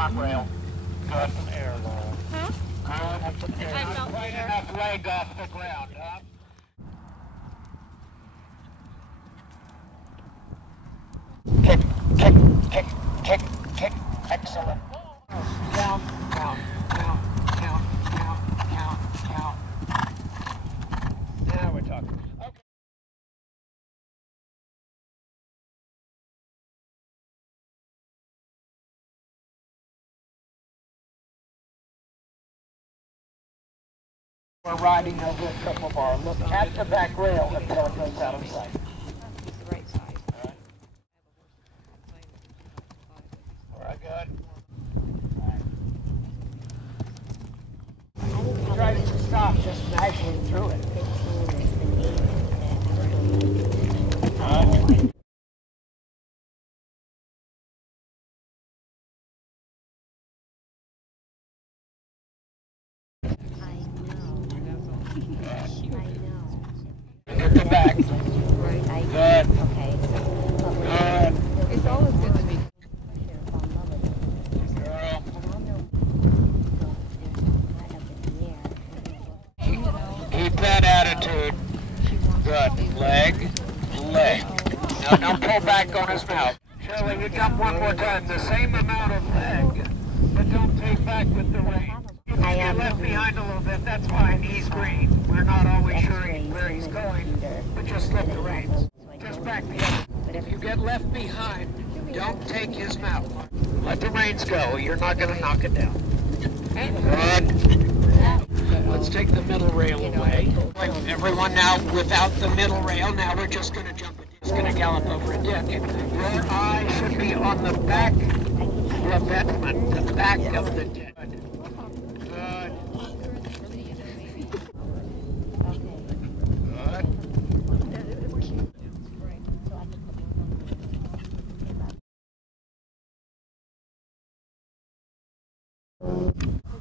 front rail. Good. Air roll. Huh? Good. I felt Quite better. enough leg off the ground, huh? Kick, kick, kick, kick, kick. Excellent. Count, count, count, count, count, count, count. Now we're talking. Okay. We're riding over a triple bar. Look at the back rail until it goes out of sight. It's the right size. Very good. Try to stop, just smashing through it. Get the back. Good. Okay. Good. It's always good to be. Girl. Keep that attitude. Good. Leg. Leg. Now don't pull back on his mouth. Shirley, you jump one more time. The same amount of leg, but don't take back with the reins. I am left behind a little bit. That's why he's green. We're not always sure where he's going, but just slip the reins. Just back the other. If you get left behind, don't take his mouth. Let the reins go. You're not going to knock it down. Good. Let's take the middle rail away. Everyone now without the middle rail. Now we're just going to jump. Just going to gallop over a ditch. Your eye should be on the back revetment, the back of the ditch. Good. Good.